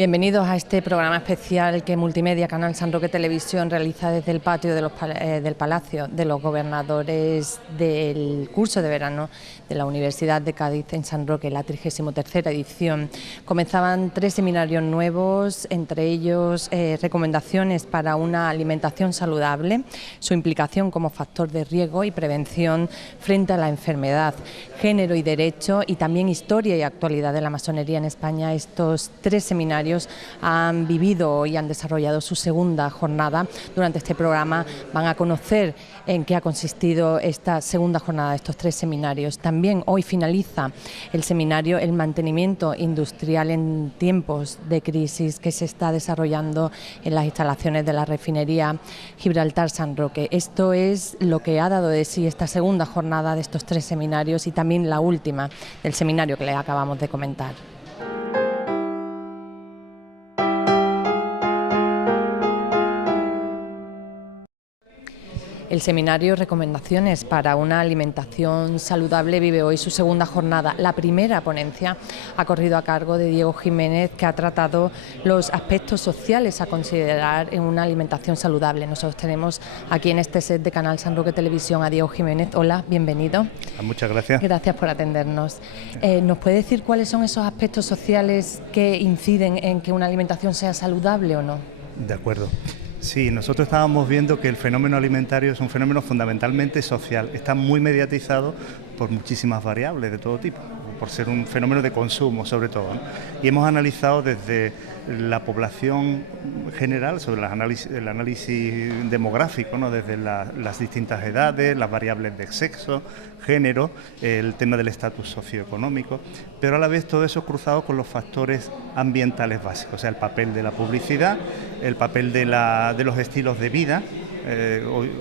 Bienvenidos a este programa especial que Multimedia Canal San Roque Televisión realiza desde el patio del Palacio de los Gobernadores del curso de verano de la Universidad de Cádiz en San Roque, la 33ª edición. Comenzaban 3 seminarios nuevos, entre ellos recomendaciones para una alimentación saludable, su implicación como factor de riesgo y prevención frente a la enfermedad, género y derecho, y también historia y actualidad de la masonería en España. Estos 3 seminarios han vivido y han desarrollado su segunda jornada. Durante este programa van a conocer en qué ha consistido esta segunda jornada de estos 3 seminarios. También hoy finaliza el seminario El mantenimiento industrial en tiempos de crisis, que se está desarrollando en las instalaciones de la refinería Gibraltar San Roque. Esto es lo que ha dado de sí esta segunda jornada de estos 3 seminarios y también la última del seminario que les acabamos de comentar. El seminario Recomendaciones para una alimentación saludable vive hoy su segunda jornada. La primera ponencia ha corrido a cargo de Diego Jiménez, que ha tratado los aspectos sociales a considerar en una alimentación saludable. Nosotros tenemos aquí en este set de Canal San Roque Televisión a Diego Jiménez. Hola, bienvenido. Muchas gracias. Gracias por atendernos. ¿Nos puede decir cuáles son esos aspectos sociales que inciden en que una alimentación sea saludable o no? De acuerdo. Sí, nosotros estábamos viendo que el fenómeno alimentario es un fenómeno fundamentalmente social. Está muy mediatizado por muchísimas variables de todo tipo, por ser un fenómeno de consumo sobre todo, ¿no? Y hemos analizado desde la población general, sobre el análisis demográfico, ¿no? Desde las distintas edades, las variables de sexo, género, el tema del estatus socioeconómico, pero a la vez todo eso cruzado con los factores ambientales básicos, o sea, el papel de la publicidad, el papel de los estilos de vida.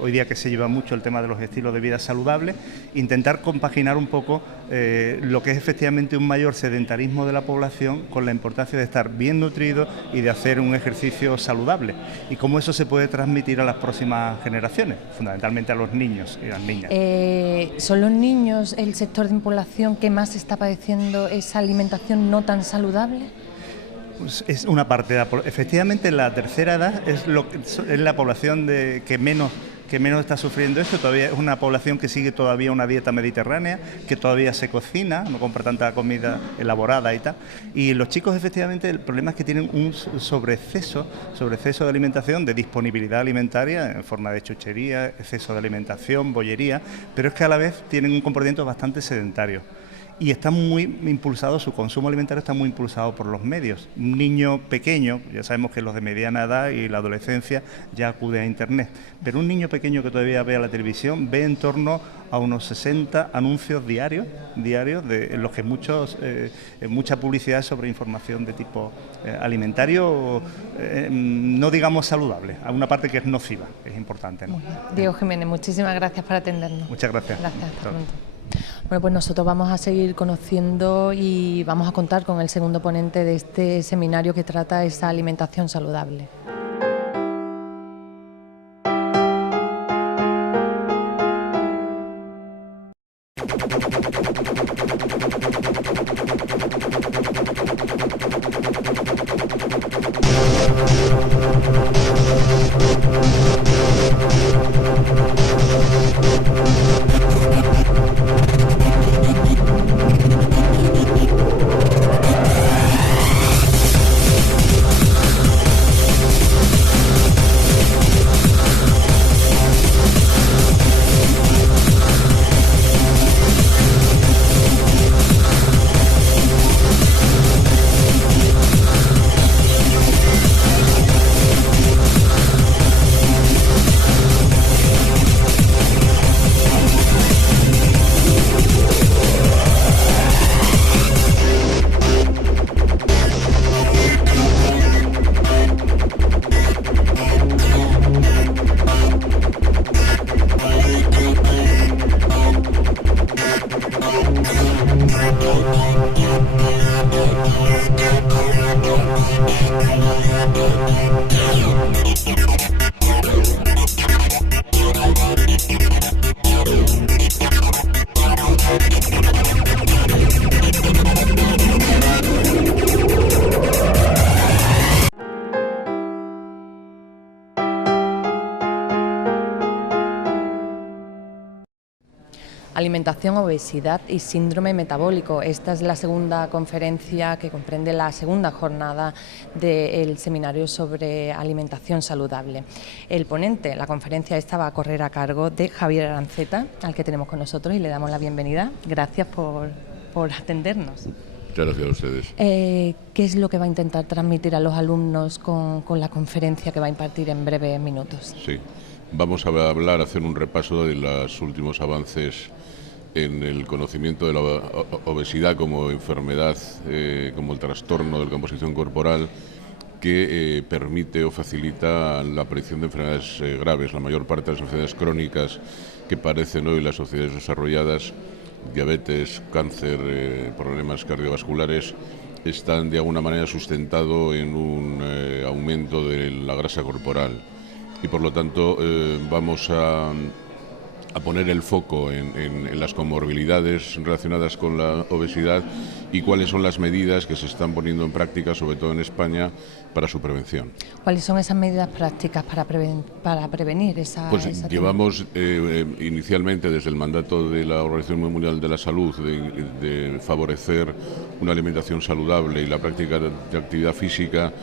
Hoy día que se lleva mucho el tema de los estilos de vida saludables, intentar compaginar un poco lo que es efectivamente un mayor sedentarismo de la población con la importancia de estar bien nutrido y de hacer un ejercicio saludable, y cómo eso se puede transmitir a las próximas generaciones, fundamentalmente a los niños y las niñas. ¿Son los niños el sector de población que más está padeciendo esa alimentación no tan saludable? Pues es una parte de efectivamente la tercera edad es la población que menos está sufriendo esto. Todavía es una población que sigue todavía una dieta mediterránea, que todavía se cocina, no compra tanta comida elaborada y tal. Y los chicos, efectivamente, el problema es que tienen un sobreexceso de alimentación, de disponibilidad alimentaria en forma de chuchería, exceso de alimentación, bollería, pero es que a la vez tienen un comportamiento bastante sedentario. Y está muy impulsado, su consumo alimentario está muy impulsado por los medios. Un niño pequeño, ya sabemos que los de mediana edad y la adolescencia ya acude a Internet, pero un niño pequeño que todavía ve a la televisión ve en torno a unos 60 anuncios diarios en los que mucha publicidad sobre información de tipo alimentario, no digamos saludable, a una parte que es nociva, es importante, ¿no? Diego Jiménez, muchísimas gracias por atendernos. Muchas gracias. Gracias, hasta pronto. Bueno, pues nosotros vamos a seguir conociendo y vamos a contar con el segundo ponente de este seminario que trata esa alimentación saludable. alimentación, obesidad y síndrome metabólico. Esta es la segunda conferencia que comprende la segunda jornada del seminario sobre alimentación saludable. El ponente, la conferencia esta va a correr a cargo de Javier Aranceta, al que tenemos con nosotros y le damos la bienvenida. Gracias por atendernos. Muchas gracias a ustedes. ¿Qué es lo que va a intentar transmitir a los alumnos con la conferencia que va a impartir en breves minutos? Sí, vamos a hablar, hacer un repaso de los últimos avances en el conocimiento de la obesidad como enfermedad, como el trastorno de la composición corporal que permite o facilita la aparición de enfermedades graves. La mayor parte de las enfermedades crónicas que padecen hoy las sociedades desarrolladas, diabetes, cáncer, problemas cardiovasculares, están de alguna manera sustentados en un aumento de la grasa corporal y por lo tanto vamos a poner el foco en las comorbilidades relacionadas con la obesidad y cuáles son las medidas que se están poniendo en práctica, sobre todo en España, para su prevención. ¿Cuáles son esas medidas prácticas para prevenir esa? Pues llevamos inicialmente desde el mandato de la Organización Mundial de la Salud de favorecer una alimentación saludable y la práctica de actividad física.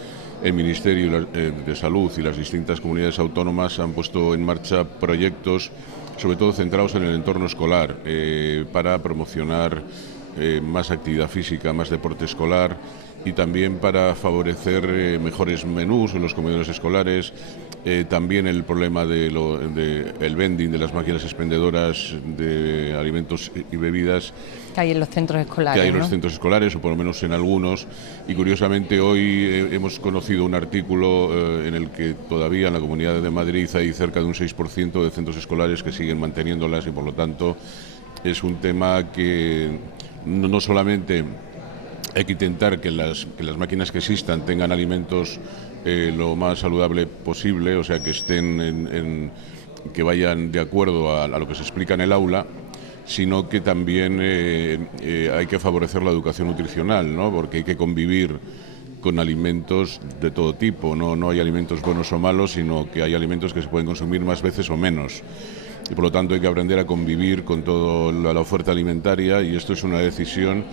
El Ministerio de Salud y las distintas comunidades autónomas han puesto en marcha proyectos, sobre todo centrados en el entorno escolar, para promocionar más actividad física, más deporte escolar y también para favorecer mejores menús en los comedores escolares. También el problema del vending, de las máquinas expendedoras de alimentos y bebidas que hay en los centros escolares. Que hay en los ¿no? centros escolares, o por lo menos en algunos. Y curiosamente hoy hemos conocido un artículo en el que todavía en la Comunidad de Madrid hay cerca de un 6% de centros escolares que siguen manteniéndolas y por lo tanto es un tema que no solamente hay que intentar que las máquinas que existan tengan alimentos lo más saludable posible, o sea, que estén que vayan de acuerdo a lo que se explica en el aula, sino que también hay que favorecer la educación nutricional, ¿no? Porque hay que convivir con alimentos de todo tipo, no hay alimentos buenos o malos, sino que hay alimentos que se pueden consumir más veces o menos. Y por lo tanto hay que aprender a convivir con toda la oferta alimentaria y esto es una decisión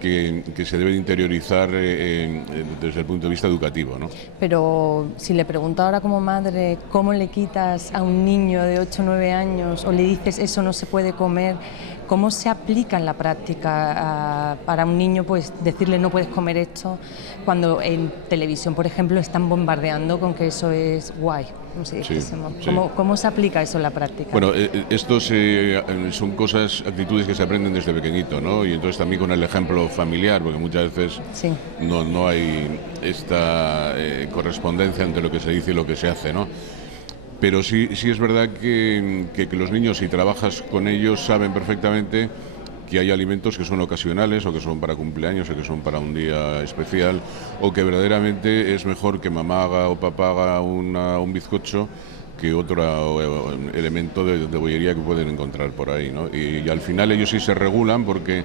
que se debe interiorizar desde el punto de vista educativo, ¿no? Pero si le pregunto ahora como madre, ¿cómo le quitas a un niño de 8 o 9 años o le dices eso no se puede comer? ¿Cómo se aplica en la práctica para un niño pues decirle no puedes comer esto cuando en televisión, por ejemplo, están bombardeando con que eso es guay? Sí, sí. ¿Cómo se aplica eso en la práctica? Bueno, estos son actitudes que se aprenden desde pequeñito, ¿no? Y entonces también con el ejemplo familiar, porque muchas veces sí. no hay esta correspondencia entre lo que se dice y lo que se hace, ¿no? Pero sí es verdad que los niños, si trabajas con ellos, saben perfectamente que hay alimentos que son ocasionales o que son para cumpleaños o que son para un día especial o que verdaderamente es mejor que mamá haga o papá haga un bizcocho que otro elemento de bollería que pueden encontrar por ahí, ¿no? Y al final ellos sí se regulan porque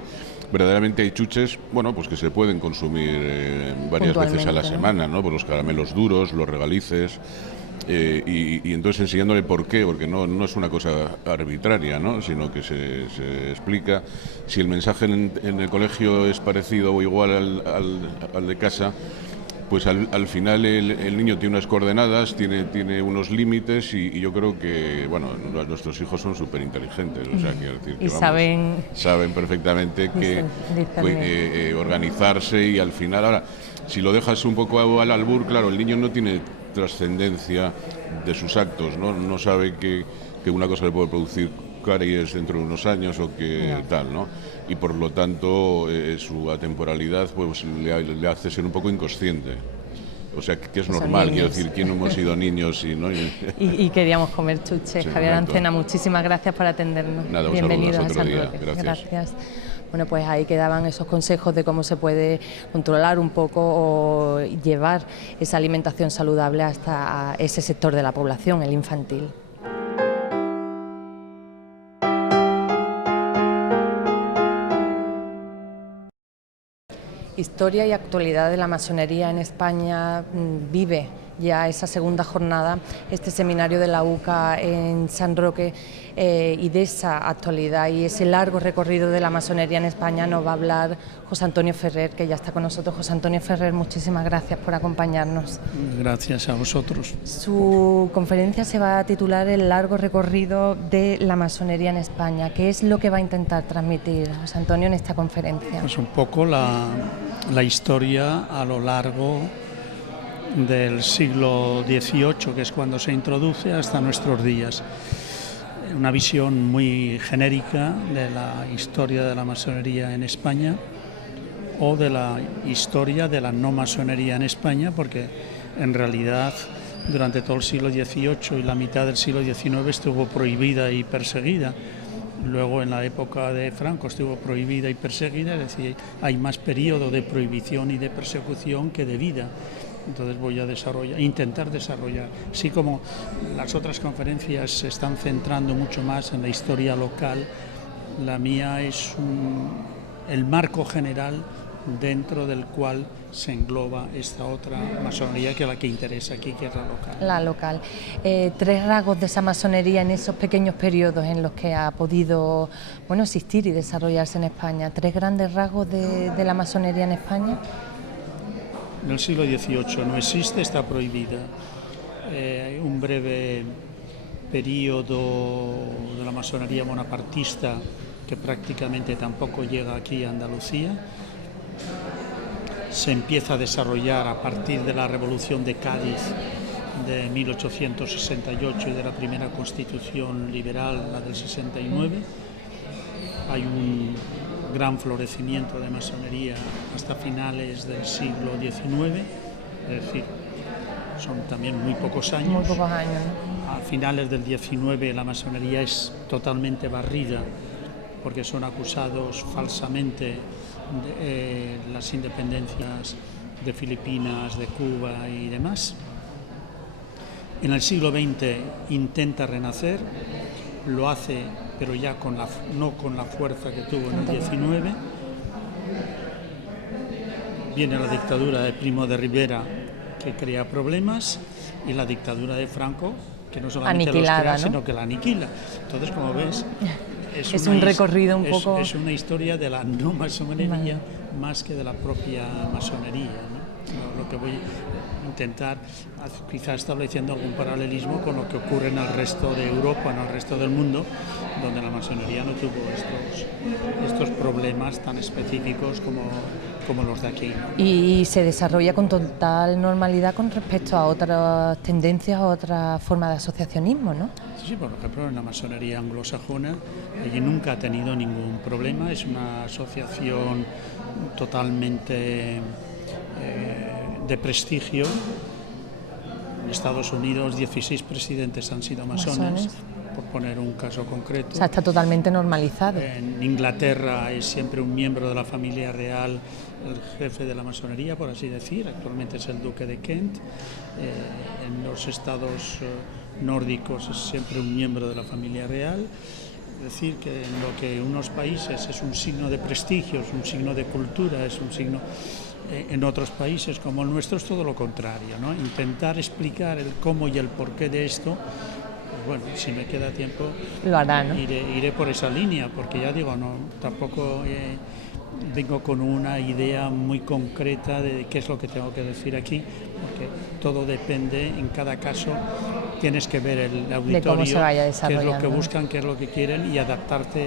verdaderamente hay chuches, bueno, pues que se pueden consumir varias veces a la semana, ¿no? Por los caramelos duros, los regalices. Y entonces enseñándole por qué, porque no es una cosa arbitraria, ¿no? Sino que se explica. Si el mensaje en el colegio es parecido o igual al de casa, pues al final el niño tiene unas coordenadas, tiene unos límites y yo creo que, bueno, nuestros hijos son súper inteligentes, o sea, quiero decir que saben perfectamente que organizarse y al final, ahora, si lo dejas un poco al albur, claro, el niño no tiene trascendencia de sus actos, no sabe que una cosa le puede producir caries dentro de unos años o que tal, ¿no? Y por lo tanto su atemporalidad pues le hace ser un poco inconsciente. O sea, que es normal, quiero decir, ¿quién no hemos sido niños? Y queríamos comer chuches. Sí, Javier Aranceta, muchísimas gracias por atendernos. Nada, bienvenidos a San Roque. Gracias. Bueno, pues ahí quedaban esos consejos de cómo se puede controlar un poco o llevar esa alimentación saludable hasta ese sector de la población, el infantil. Historia y actualidad de la masonería en España vive ya esa segunda jornada, este seminario de la UCA en San Roque, y de esa actualidad y ese largo recorrido de la masonería en España nos va a hablar José Antonio Ferrer, que ya está con nosotros. José Antonio Ferrer, muchísimas gracias por acompañarnos. Gracias a vosotros. Su conferencia se va a titular El largo recorrido de la masonería en España. ¿Qué es lo que va a intentar transmitir José Antonio en esta conferencia? Pues un poco la historia a lo largo del siglo XVIII, que es cuando se introduce, hasta nuestros días. Una visión muy genérica de la historia de la masonería en España o de la historia de la no masonería en España, porque en realidad durante todo el siglo XVIII y la mitad del siglo XIX estuvo prohibida y perseguida. Luego en la época de Franco estuvo prohibida y perseguida, es decir, hay más periodo de prohibición y de persecución que de vida. Entonces voy a intentar desarrollar, así como las otras conferencias se están centrando mucho más en la historia local, la mía es el marco general dentro del cual se engloba esta otra masonería, que es la que interesa aquí, que es la local. La local. Tres rasgos de esa masonería en esos pequeños periodos en los que ha podido existir y desarrollarse en España. Tres grandes rasgos de la masonería en España. En el siglo XVIII no existe, está prohibida. Un breve periodo de la masonería bonapartista que prácticamente tampoco llega aquí a Andalucía. Se empieza a desarrollar a partir de la Revolución de Cádiz de 1868 y de la primera Constitución liberal, la del 69. Hay un gran florecimiento de masonería hasta finales del siglo XIX, es decir, son también muy pocos años. Muy pocos años, ¿no? A finales del XIX la masonería es totalmente barrida porque son acusados falsamente de las independencias de Filipinas, de Cuba y demás. En el siglo XX intenta renacer, lo hace, pero ya no con la fuerza que tuvo en el XIX. Viene la dictadura de Primo de Rivera, que crea problemas, y la dictadura de Franco, que no solamente los crea, sino que la aniquila. Entonces, como ves, es un recorrido un poco... Es una historia de la no masonería más que de la propia masonería, ¿no? Lo que voy a intentar, quizás estableciendo algún paralelismo con lo que ocurre en el resto de Europa, en el resto del mundo, donde la masonería no tuvo estos problemas tan específicos como los de aquí, ¿no? Y se desarrolla con total normalidad con respecto a otras tendencias, a otras formas de asociacionismo, ¿no? Sí, por ejemplo, en la masonería anglosajona allí nunca ha tenido ningún problema, es una asociación totalmente de prestigio. En Estados Unidos 16 presidentes han sido masones, por poner un caso concreto. O sea, está totalmente normalizado. En Inglaterra es siempre un miembro de la familia real el jefe de la masonería, por así decir, actualmente es el duque de Kent. En los estados nórdicos es siempre un miembro de la familia real. Es decir, que en lo que unos países es un signo de prestigio, es un signo de cultura, es un signo... En otros países como el nuestro es todo lo contrario, ¿no? Intentar explicar el cómo y el porqué de esto, pues bueno, si me queda tiempo lo hará, ¿no? iré por esa línea, porque ya digo, tampoco vengo con una idea muy concreta de qué es lo que tengo que decir aquí, porque todo depende, en cada caso tienes que ver el auditorio, de cómo se vaya desarrollando, qué es lo que buscan, qué es lo que quieren y adaptarte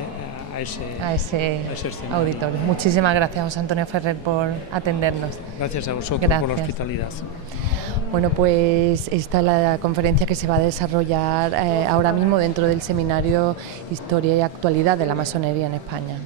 a ese escenario. Auditorio. Muchísimas gracias, José Antonio Ferrer, por atendernos. Gracias a vosotros por la hospitalidad. Bueno, pues esta es la conferencia que se va a desarrollar ahora mismo dentro del seminario Historia y Actualidad de la Masonería en España.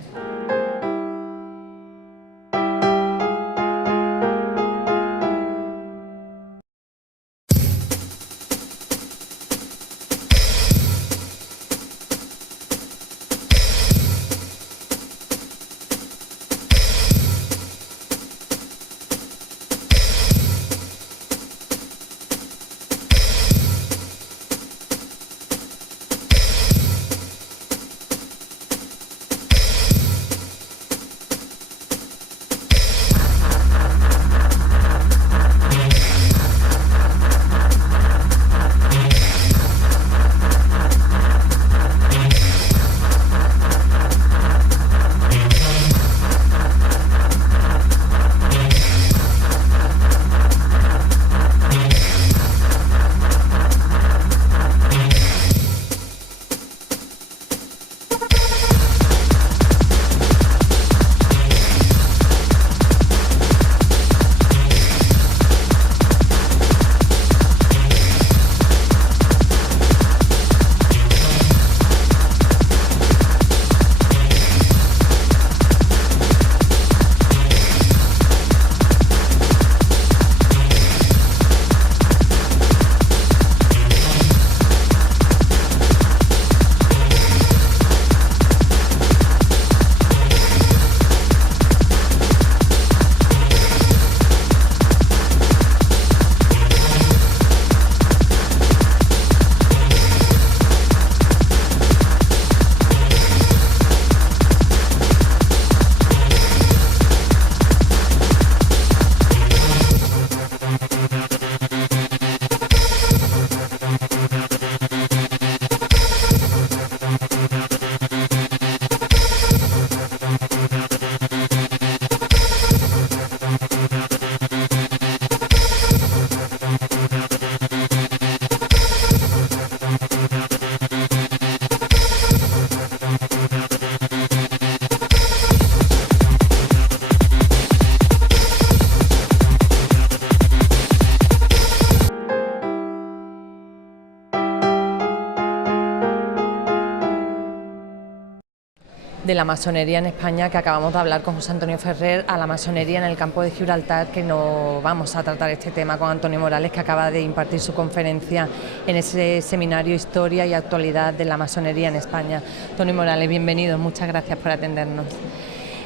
de la masonería en España, que acabamos de hablar con José Antonio Ferrer, a la masonería en el campo de Gibraltar, que no vamos a tratar este tema con Antonio Morales, que acaba de impartir su conferencia en ese seminario Historia y Actualidad de la Masonería en España. Antonio Morales, bienvenido, muchas gracias por atendernos.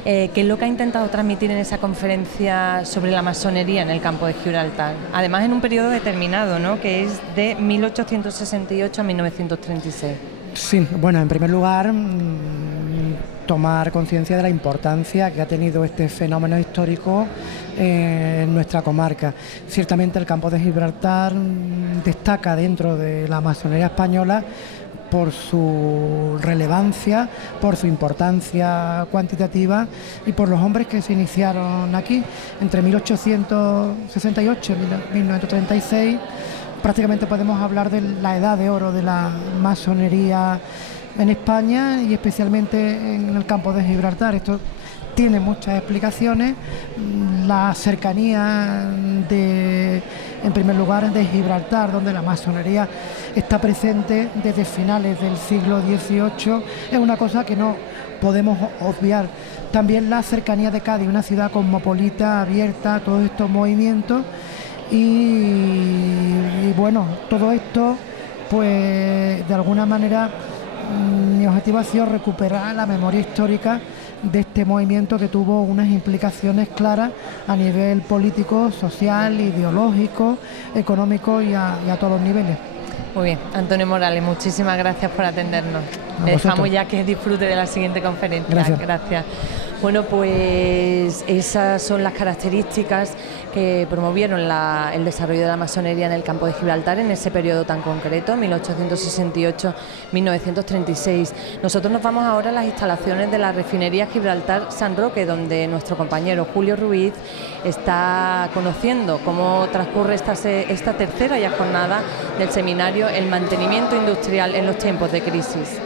¿Qué es lo que ha intentado transmitir en esa conferencia sobre la masonería en el campo de Gibraltar? Además, en un periodo determinado, ¿no?, que es de 1868 a 1936. Sí, bueno, en primer lugar, tomar conciencia de la importancia que ha tenido este fenómeno histórico en nuestra comarca. Ciertamente el campo de Gibraltar destaca dentro de la masonería española por su relevancia, por su importancia cuantitativa y por los hombres que se iniciaron aquí entre 1868 y 1936. Prácticamente podemos hablar de la edad de oro de la masonería en España y especialmente en el campo de Gibraltar. Esto tiene muchas explicaciones. La cercanía en primer lugar, de Gibraltar, donde la masonería está presente desde finales del siglo XVIII, es una cosa que no podemos obviar. También la cercanía de Cádiz, una ciudad cosmopolita, abierta a todos estos movimientos. Y bueno, todo esto, pues de alguna manera mi objetivo ha sido recuperar la memoria histórica de este movimiento, que tuvo unas implicaciones claras a nivel político, social, ideológico, económico y a todos los niveles. Muy bien, Antonio Morales, muchísimas gracias por atendernos. Le dejamos ya que disfrute de la siguiente conferencia. Gracias. Bueno, pues esas son las características que promovieron el desarrollo de la masonería en el campo de Gibraltar en ese periodo tan concreto, 1868-1936. Nosotros nos vamos ahora a las instalaciones de la refinería Gibraltar San Roque, donde nuestro compañero Julio Ruiz está conociendo cómo transcurre esta tercera ya jornada del seminario El mantenimiento industrial en los tiempos de crisis.